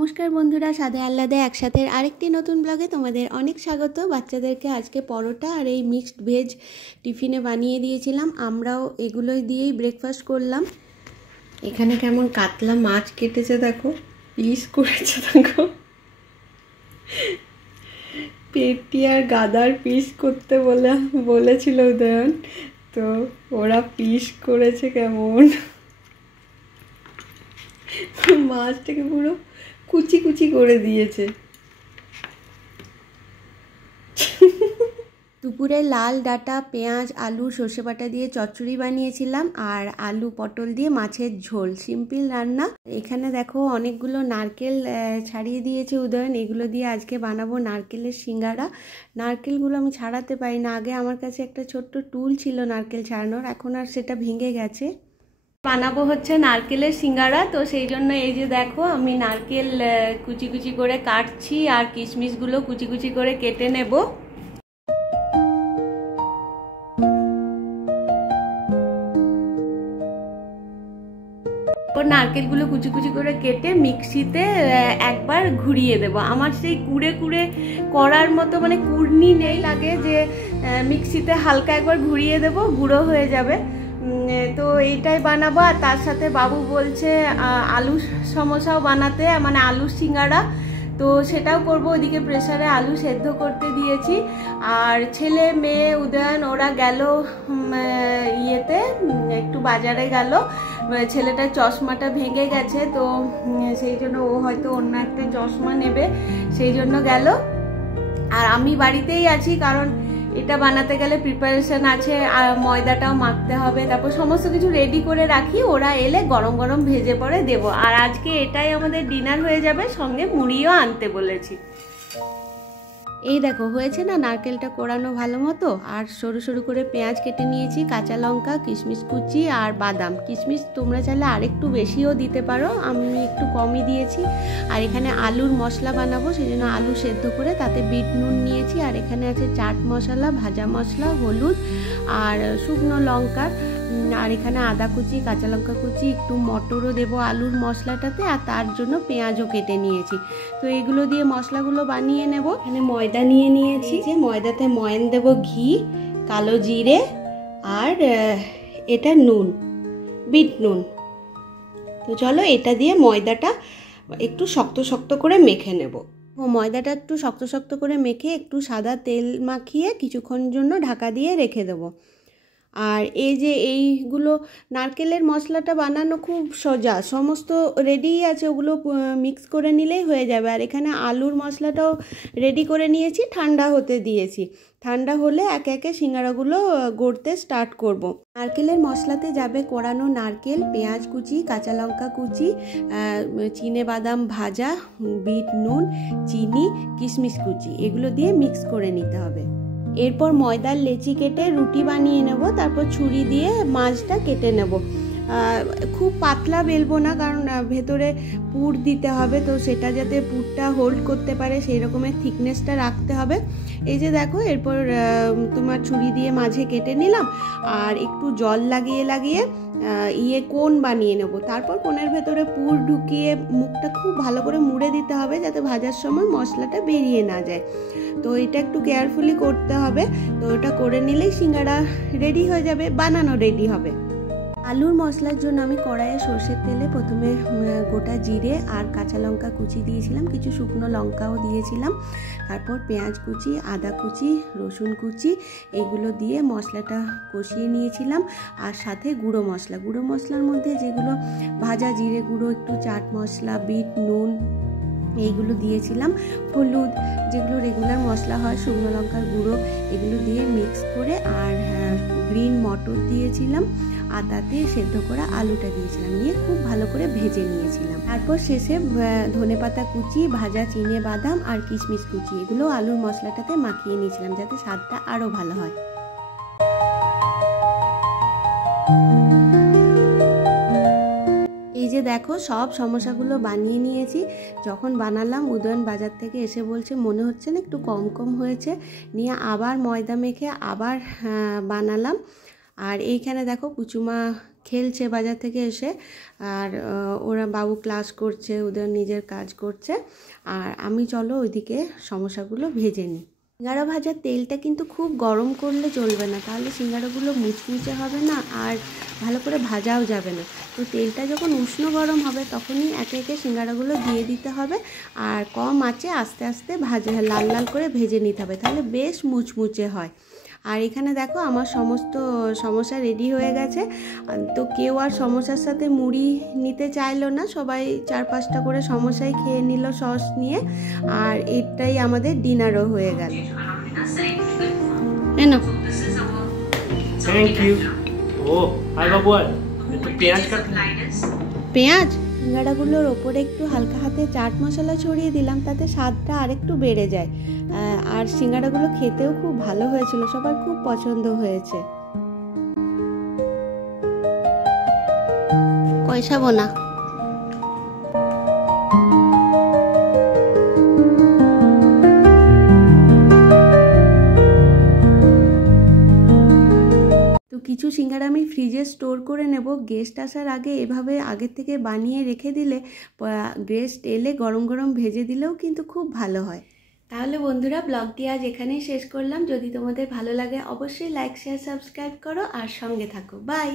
নমস্কার বন্ধুরা, সাদে আহ্লাদে একসাথে আরেকটি নতুন ব্লগে তোমাদের অনেক স্বাগত। বাচ্চাদেরকে আজকে পরোটা আর এই মিক্সড ভেজ টিফিনে বানিয়ে দিয়েছিলাম। আমরাও এগুলোই দিয়েই ব্রেকফাস্ট করলাম। এখানে কেমন কাতলা মাছ কেটেছে দেখো, পিস করেছে দেখো। পেটি আর গাদার পিস করতে বলেছিল উদয়ন, তো ওরা পিস করেছে কেমন। মাছটাকে পুরো কুচি কুচি করে দিয়েছে। দুপুরে লাল ডাঁটা, পেঁয়াজ, আলু, সর্ষে বাটা দিয়ে চচ্চড়ি বানিয়েছিলাম আর আলু পটল দিয়ে মাছের ঝোল, সিম্পল রান্না। এখানে দেখো অনেকগুলো নারকেল ছাড়িয়ে দিয়েছে উদয়ন, এগুলো দিয়ে আজকে বানাবো নারকেলের সিঙ্গারা। নারকেলগুলো আমি ছাড়াতে পারি না, আগে আমার কাছে একটা ছোট্ট টুল ছিল নারকেল ছাড়ানোর, এখন আর সেটা ভেঙে গেছে। বানাবো হচ্ছে নারকেলের সিঙ্গারা, তো সেই জন্য এই যে দেখো আমি নারকেল কুচি কুচি করে কাটছি আর কিশমিশগুলো কুচি কুচি করে কেটে নেব। নারকেলগুলো কুচি কুচি করে কেটে মিক্সিতে একবার ঘুরিয়ে দেব। আমার সেই কুড়ে কুড়ে করার মতো মানে কুড়নি নেই, লাগে যে মিক্সিতে হালকা একবার ঘুরিয়ে দেব, গুঁড়ো হয়ে যাবে। তো এইটাই বানাবো। আর তার সাথে বাবু বলছে আলু সমোসাও বানাতে, মানে আলুর সিঙ্গারা, তো সেটাও করব। ওইদিকে প্রেসারে আলু সেদ্ধ করতে দিয়েছি। আর ছেলে মেয়ে উদয়ন ওরা গেল ইয়েতে, একটু বাজারে গেল। ছেলেটার চশমাটা ভেঙে গেছে, তো সেই জন্য ও হয়তো অন্য একটা চশমা নেবে, সেই জন্য গেল। আর আমি বাড়িতেই আছি, কারণ এটা বানাতে গেলে প্রিপারেশন আছে, আর ময়দাটাও মাখতে হবে, তারপর সমস্ত কিছু রেডি করে রাখি। ওরা এলে গরম গরম ভেজে পরে দেব। আর আজকে এটাই আমাদের ডিনার হয়ে যাবে, সঙ্গে মুড়িও আনতে বলেছি। এই দেখো হয়েছে না নারকেলটা কোড়ানো ভালো মতো। আর সরু সরু করে পেঁয়াজ কেটে নিয়েছি, কাঁচা লঙ্কা, কিশমিশ কুচি আর বাদাম। কিশমিশ তোমরা চাইলে আরেকটু বেশিও দিতে পারো, আমি একটু কমই দিয়েছি। আর এখানে আলুর মশলা বানাবো, সেই জন্য আলু সেদ্ধ করে তাতে বিট নুন নিয়েছি। আর এখানে আছে চাট মশলা, ভাজা মশলা, হলুদ আর শুকনো লঙ্কা। আর এখানে আদা কুচি, কাঁচা লঙ্কা কুচি, একটু মটরও দেবো আলুর মশলাটাতে, আর তার জন্য পেঁয়াজও কেটে নিয়েছি। তো এগুলো দিয়ে মশলাগুলো বানিয়ে নেব। এখানে ময়দা নিয়ে নিয়েছি, যে ময়দাতে ময়ান দেব ঘি, কালো জিরে আর এটা নুন, বিট নুন। তো চলো এটা দিয়ে ময়দাটা একটু শক্ত শক্ত করে মেখে নেব। ময়দাটা একটু শক্ত শক্ত করে মেখে একটু সাদা তেল মাখিয়ে কিছুক্ষণ জন্য ঢাকা দিয়ে রেখে দেবো। আর এই যে এইগুলো নারকেলের মশলাটা বানানো খুব সোজা, সমস্ত রেডি আছে, ওগুলো মিক্স করে নিলেই হয়ে যাবে। আর এখানে আলুর মশলাটাও রেডি করে নিয়েছি, ঠান্ডা হতে দিয়েছি। ঠান্ডা হলে একে একে সিঙ্গারাগুলো গড়তে স্টার্ট করব। নারকেলের মশলাতে যাবে কোড়ানো নারকেল, পেঁয়াজ কুচি, কাঁচা লঙ্কা কুচি, চিনে বাদাম ভাজা, বিট নুন, চিনি, কিশমিশ কুচি, এগুলো দিয়ে মিক্স করে নিতে হবে। এরপর ময়দার লেচি কেটে রুটি বানিয়ে নেব। তারপর ছুরি দিয়ে মাছটা কেটে নেব। খুব পাতলা বেলবো না, কারণ ভেতরে পুর দিতে হবে, তো সেটা যাতে পুরটা হোল্ড করতে পারে সেই রকমের থিকনেসটা রাখতে হবে। এই যে দেখো, এরপর তোমার ছুরি দিয়ে মাঝে কেটে নিলাম আর একটু জল লাগিয়ে লাগিয়ে কোণ বানিয়ে নেব। তারপর কোণের ভেতরে পুর ঢুকিয়ে মুখটা খুব ভালো করে মুড়ে দিতে হবে, যাতে ভাজার সময় মশলাটা বেরিয়ে না যায়। তো এটা একটু কেয়ারফুলি করতে হবে। তো ওটা করে নিলেই সিঙ্গারা রেডি হয়ে যাবে, বানানো রেডি হবে। আলুর মশলার জন্য আমি কড়াইয়ে সর্ষের তেলে প্রথমে গোটা জিরে আর কাঁচা লঙ্কা কুচি দিয়েছিলাম, কিছু শুকনো লঙ্কাও দিয়েছিলাম। তারপর পেঁয়াজ কুচি, আদা কুচি, রসুন কুচি, এগুলো দিয়ে মশলাটা কষিয়ে নিয়েছিলাম। আর সাথে গুঁড়ো মশলার মধ্যে যেগুলো ভাজা জিরে গুঁড়ো, একটু চাট মশলা, বিট নুন, এইগুলো দিয়েছিলাম। হলুদ, যেগুলো রেগুলার মশলা হয়, শুকনো লঙ্কার গুঁড়ো, এগুলো দিয়ে মিক্স করে, আর গ্রিন মটর দিয়েছিলাম, আর তাতে সেদ্ধ করা আলুটা দিয়েছিলাম, নিয়ে খুব ভালো করে ভেজে নিয়েছিলাম। তারপর শেষে ধনেপাতা কুচি, ভাজা চিনে বাদাম আর কিশমিশ কুচি, এগুলো আলুর মশলাটাতে মাখিয়ে নিয়েছিলাম, যাতে স্বাদটা আরও ভালো হয়। এই যে দেখো সব সমোসাগুলো বানিয়ে নিয়েছি। যখন বানালাম উদয়ন বাজার থেকে এসে বলছে মনে হচ্ছে না একটু কম কম হয়েছে, নিয়ে আবার ময়দা মেখে আবার বানালাম। আর এইখানে দেখো পুচুমা খেলছে বাজার থেকে এসে। আর ওরা বাবু ক্লাস করছে, ওদের নিজের কাজ করছে। আর আমি চলো ওইদিকে সমোসাগুলো ভেজে নিই। সিঙ্গাড়া ভাজার তেলটা কিন্তু খুব গরম করলে চলবে না, তাহলে সিঙ্গাড়াগুলো মুচমুচে হবে না আর ভালো করে ভাজাও যাবে না। তো তেলটা যখন উষ্ণ গরম হবে তখনই একে একে সিঙ্গাড়াগুলো দিয়ে দিতে হবে, আর কম আঁচে আস্তে আস্তে লাল লাল করে ভেজে নিতে হবে, তাহলে বেশ মুচমুচে হয়। আর এখানে দেখো আমার সমস্ত সমোসা রেডি হয়ে গেছে। তো কেউ আর সমোসার সাথে মুড়ি নিতে চাইলো না, সবাই 4-5টা করে সমোসাই খেয়ে নিল সস নিয়ে। আর এটাই আমাদের ডিনারও হয়ে গেল। Thank you. ও হাই বাবু, একটু পেঁয়াজ কাটুন। পেঁয়াজ সিঙ্গাড়াগুলোর ওপরে একটু হালকা হাতে চাট মশলা ছড়িয়ে দিলাম, তাতে স্বাদটা আরেকটু বেড়ে যায়। আর সিঙ্গাড়াগুলো খেতেও খুব ভালো হয়েছিল, সবার খুব পছন্দ হয়েছে। কইসাবো না। কিছু সিঙ্গাড়া আমি ফ্রিজে স্টোর করে নেব, গেস্ট আসার আগে এভাবে আগের থেকে বানিয়ে রেখে দিলে গেস্ট এলে গরম গরম ভেজে দিলেও কিন্তু খুব ভালো হয়। তাহলে বন্ধুরা, ব্লগটি আজ এখানেই শেষ করলাম। যদি তোমাদের ভালো লাগে অবশ্যই লাইক, শেয়ার, সাবস্ক্রাইব করো আর সঙ্গে থাকো। বাই।